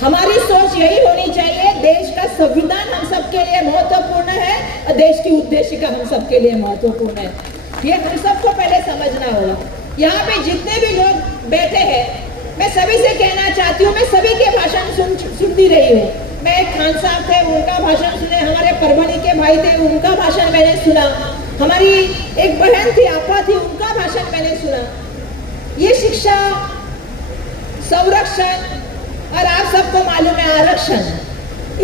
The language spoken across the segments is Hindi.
हमारी सोच यही होनी चाहिए, देश का संविधान हम सबके लिए महत्वपूर्ण है और देश की उद्देशिका हम सबके लिए महत्वपूर्ण है। ये हम सबको पहले समझना होगा। यहाँ पे जितने भी लोग बैठे हैं, मैं सभी से कहना चाहती हूँ, मैं सभी के भाषण सुनती रही हूँ। मैं एक खान साहब थे, उनका भाषण सुने, हमारे परभणी के भाई थे, उनका भाषण मैंने सुना, हमारी एक बहन थी, आपा थी, उनका भाषण मैंने सुना। ये शिक्षा, संरक्षण और आप सबको मालूम है आरक्षण,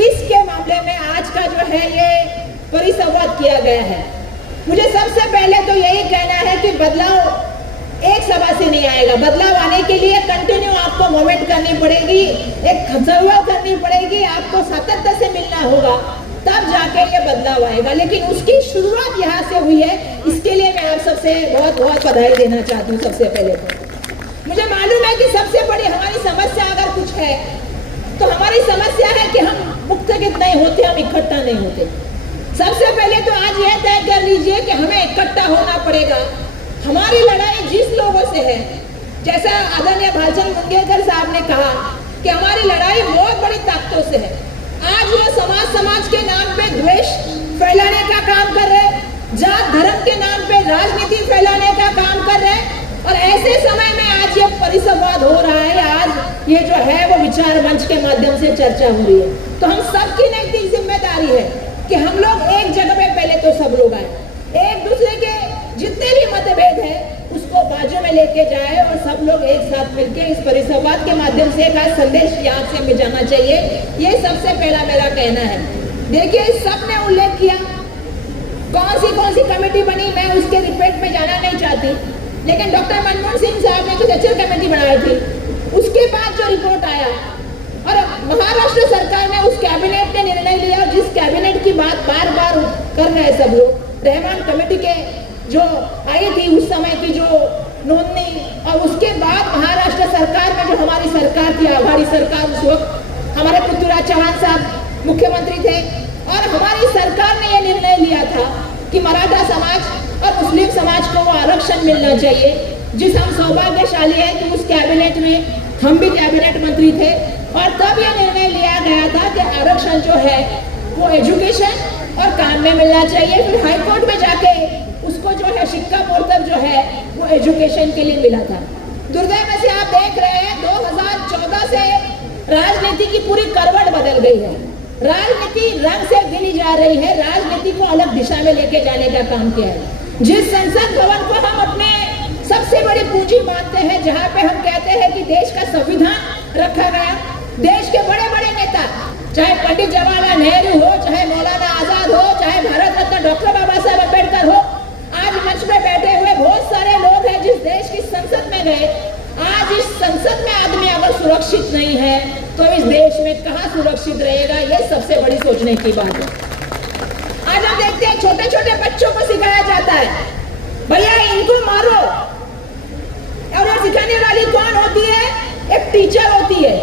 इसके मामले में आज का जो है ये परिसंवाद किया गया है। मुझे सबसे पहले तो यही कहना है कि बदलाव एक सभा से नहीं आएगा। बदलाव आने के लिए कंटिन्यू आपको मूवमेंट करनी पड़ेगी, एक जरूरत करनी पड़ेगी, आपको सातत्य से मिलना होगा, तब जाके ये बदलाव आएगा। लेकिन उसकी शुरुआत यहाँ से हुई है, इसके लिए मैं आप सबसे बहुत बहुत बधाई देना चाहती हूँ। सबसे पहले तो मुझे मालूम है कि सबसे बड़ी हमारी समस्या अगर कुछ है तो हमारी समस्या है कि हम मुक्त नहीं होते, हम इकट्ठा नहीं होते। सबसे पहले तो आज यह तय कर लीजिए कि हमें इकट्ठा होना पड़ेगा। हमारी लड़ाई जिस लोगों से है, जैसा आदरणीय भालचंद्र मुंगेकर साहब ने कहा कि हमारी लड़ाई बहुत बड़ी ताकतों से है। आज वो समाज के नाम पे द्वेष फैलाने का काम कर रहे, जात धर्म के नाम पे राजनीति फैलाने का काम कर रहे, और ऐसे समय में आज ये परिसंवाद हो रहा है, आज ये जो है वो विचार मंच के माध्यम से चर्चा हो रही है। तो हम सबकी नैतिक जिम्मेदारी है कि हम लोग एक जगह पे पहले तो सब लोग आए, एक दूसरे के जितने भी मतभेद है उसको बाजू में लेके जाए और सब लोग एक साथ मिलकर इस परिसंवाद के माध्यम से एक संदेश यहाँ से हमें जाना चाहिए। ये सबसे पहला मेरा कहना है। देखिए, सबने उल्लेख किया कौन सी कमेटी बनी, मैं उसके रिपोर्ट में जाना नहीं चाहती, लेकिन डॉक्टर मनमोहन सिंह साहब ने जो सचिव कमेटी बनाई थी, उसके बाद जो रिपोर्ट आया और महाराष्ट्र सरकार ने उस कैबिनेट ने निर्णय लिया, जिस कैबिनेट की बात बार बार कर रहे हैं सब लोग, रहमान कमेटी के जो आई थी उस समय की जो नोंदनी, और उसके बाद महाराष्ट्र सरकार में जो हमारी सरकार थी, आघाड़ी सरकार, उस वक्त हमारे पृथ्वीराज चौहान साहब मुख्यमंत्री थे, और हमारी सरकार ने यह निर्णय लिया था कि मराठा समाज और मुस्लिम समाज को वो आरक्षण मिलना चाहिए, जिस हम सौभाग्यशाली है कि उस कैबिनेट में हम भी कैबिनेट मंत्री थे, और तब यह निर्णय लिया गया था कि आरक्षण जो है वो एजुकेशन और काम में मिलना चाहिए। फिर हाईकोर्ट में जाके उसको जो है शिक्का मोर्तब जो है वो एजुकेशन के लिए मिला था। दुर्दैव से आप देख रहे हैं 2014 से राजनीति की पूरी करवट बदल गई है, राजनीति रंग से गिनी जा रही है, राजनीति को अलग दिशा में लेके जाने का काम किया है। जिस संसद भवन को हम अपने सबसे बड़ी पूंजी मानते हैं, जहाँ पे हम कहते हैं कि देश का संविधान रखा गया, देश के बड़े बड़े नेता, चाहे पंडित जवाहरलाल नेहरू हो, चाहे मौलाना आजाद हो, चाहे भारत रत्न डॉक्टर बाबा साहब अम्बेडकर हो, आज मंच में बैठे हुए बहुत सारे लोग हैं जिस देश की संसद में गए। आज इस संसद में आदमी अगर सुरक्षित नहीं है तो इस देश में कहाँ सुरक्षित रहेगा, ये सबसे बड़ी सोचने की बात है। आज हम देखते हैं छोटे छोटे बच्चों को सिखाया जाता है, भैया इनको मारो, और ये सिखाने वाली कौन होती है? एक टीचर होती है।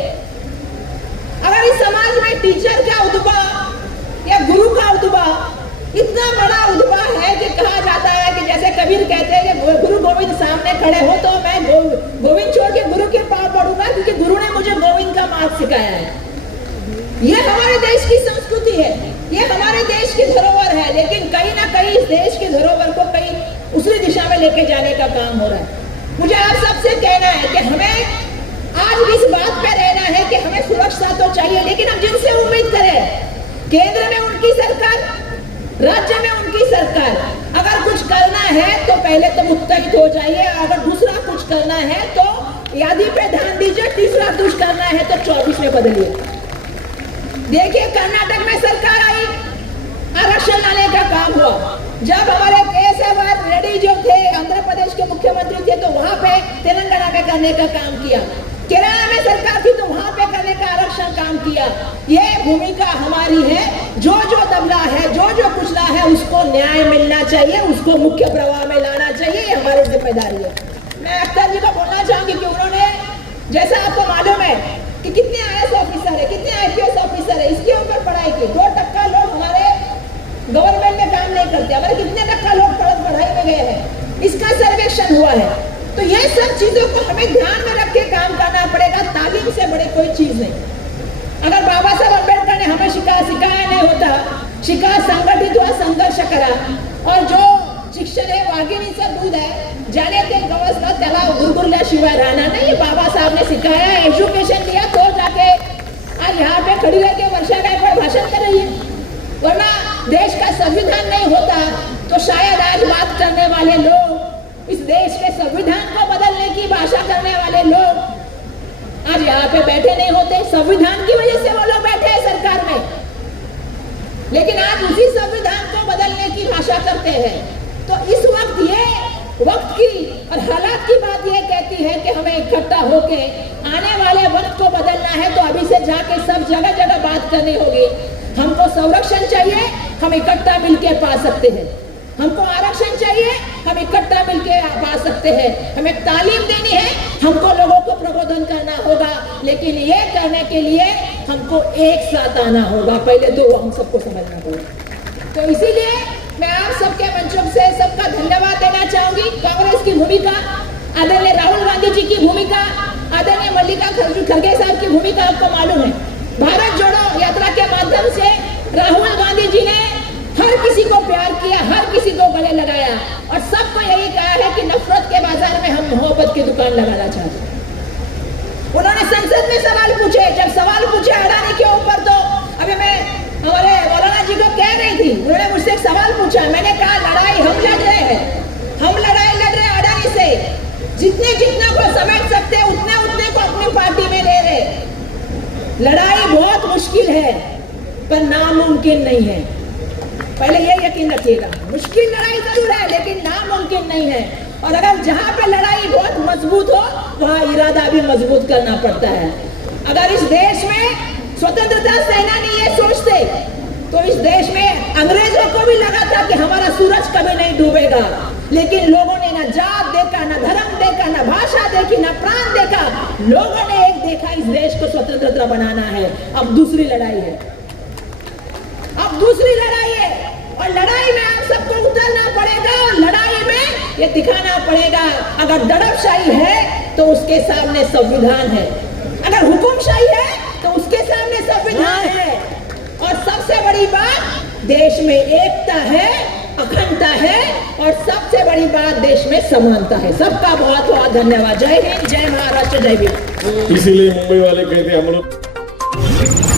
अगर इस समाज में टीचर का उद्भव या गुरु का उद्भव इतना बड़ा उद्भव है कि कहा जाता है कि जैसे कबीर कहते हैं कि गुरु गोविंद सामने खड़े हो तो मैं गोविंद छोड़ के गुरु के पांव पड़ूंगा, क्योंकि गुरु ने मुझे गोविंद का मार्ग सिखाया है। ये हमारे देश की संस्कृति है, ये हमारे देश की धरोहर है, लेकिन कहीं ना कहीं इस देश की धरोहर को कहीं उसी दिशा में लेके जाने का काम हो रहा है। मुझे आप सबसे कहना है कि हमें आज भी इस बात पे रहना है कि हमें सुरक्षा तो चाहिए, लेकिन हम जिनसे उम्मीद करें, केंद्र में उनकी सरकार, राज्य में उनकी सरकार, अगर कुछ करना है तो पहले तो मुत्तहिद हो जाइए, अगर दूसरा कुछ करना है तो यादी पे ध्यान दीजिए, तीसरा कुछ करना है तो 24 में बदलिए। देखिए, कर्नाटक में सरकार आई, आरक्षण लाने का काम हुआ। जब हमारे केशव रेड्डी जो थे, आंध्र प्रदेश के मुख्यमंत्री थे, तो वहां पे तेलंगाना में करने का काम किया। केरला में सरकार थी तो वहां पे करने का आरक्षण काम किया। ये भूमिका हमारी है, जो दबला है, जो कुचला है, उसको न्याय मिलना चाहिए, उसको मुख्य प्रवाह में लाना चाहिए, ये हमारी जिम्मेदारी है। मैं अख्तर जी को बोलना चाहूंगी कि उन्होंने, जैसा आपको मालूम है कि कितने IAS ऑफिसर है, कितने IPS ऑफिसर है, इसके ऊपर पढ़ाई की। 2% लोग हमारे गवर्नमेंट में काम नहीं करते, हमारे कितने टक्का लोग पढ़ाई में गए हैं, इसका सर्वेक्षण हुआ है। तो ये सब चीजों को हमें ध्यान में रख के काम करना पड़ेगा, तालीम से बड़े कोई चीज नहीं। अगर बाबा साहेब अम्बेडकर ने हमें सिखाया नहीं होता, शिका संगठित हुआ, संघर्ष करा, और जो शिक्षण है वाघिणीचं दूध है, जाने ते गवस न त्याला गुरगुरल्याशिवाय राहणार नाही, ये बाबा साहब ने सिखाया, एजुकेशन दिया, तो जाके आज यहाँ पे खड़ी रह के वर्षा गायकवाड़ भाषण कर रही है। वरना देश का संविधान नहीं होता तो शायद आज बात करने वाले लोग, इस देश के संविधान को बदलने की भाषा करने वाले लोग आज यहाँ पे बैठे नहीं होते। संविधान की वजह से वो लोग बैठे हैं सरकार में, लेकिन आज उसी संविधान को बदलने की भाषा करते हैं। तो इस वक्त की और हालात की बात ये कहती है कि हमें इकट्ठा होके आने वाले वक्त को बदलना है। तो अभी से जाके सब जगह जगह बात करनी होगी। हमको संरक्षण चाहिए, हम इकट्ठा मिलके पा सकते हैं। हमको आरक्षण चाहिए, हम इकट्ठा मिलके पा सकते हैं। हमें तालीम देनी है, हमको लोगों को प्रबोधन करना होगा, लेकिन ये करने के लिए हमको एक साथ आना होगा। पहले तो हम सबको समझना होगा। तो इसीलिए मैं आप सबके मंचों से सबका धन्यवाद देना चाहूंगी। कांग्रेस की भूमिका, आदरणीय राहुल गांधी जी की भूमिका, आदरणीय मल्लिकार्जुन खड़गे साहब की भूमिका आपको मालूम है। भारत जोड़ो यात्रा के माध्यम से राहुल गांधी जी ने हर किसी को प्यार किया, हर किसी को गले लगाया, और सबको यही कहा है कि नफरत के बाजार में हम मोहब्बत की दुकान लगाना चाहते हैं। उन्होंने संसद में सवाल पूछे, जब सवाल पूछे अडानी के ऊपर, तो अभी मैं हमारे मौलाना जी को कह रही थी, उन्होंने मुझसे एक सवाल पूछा, मैंने कहा लड़ाई हम लड़ रहे हैं, हम लड़ाई लड़ रहे हैं अडानी से, जितने को समेट सकते उतने को अपनी पार्टी में ले रहे। लड़ाई बहुत मुश्किल है पर नामुमकिन नहीं है, पहले ये यकीन रखिएगा। मुश्किल लड़ाई जरूर है लेकिन नामुमकिन नहीं है। और अगर जहां पे लड़ाई बहुत मजबूत हो वहां इरादा भी मजबूत करना पड़ता है। अगर इस देश में स्वतंत्रता सेनानी ये सोचते तो इस देश में अंग्रेजों को भी लगा था कि हमारा सूरज कभी नहीं डूबेगा, लेकिन लोगों ने ना जात देखा, ना धर्म देखा, ना भाषा देखी, ना प्राण देखा। लोगों ने एक देखा, इस देश को स्वतंत्रता बनाना है। अब दूसरी लड़ाई है, अब दूसरी लड़ाई है, और लड़ाई में आप सबको उतरना पड़ेगा। और लड़ाई में ये दिखाना पड़ेगा, अगर दड़बशाही है तो उसके सामने संविधान है, अगर हुकुमशाही है तो उसके सामने संविधान है, और सबसे बड़ी बात देश में एकता है, अखंडता है, और सबसे बड़ी बात देश में समानता है। सबका बहुत बहुत धन्यवाद। जय हिंद, जय महाराष्ट्र, जय भीम। इसीलिए मुंबई वाले कहते हैं हम लोग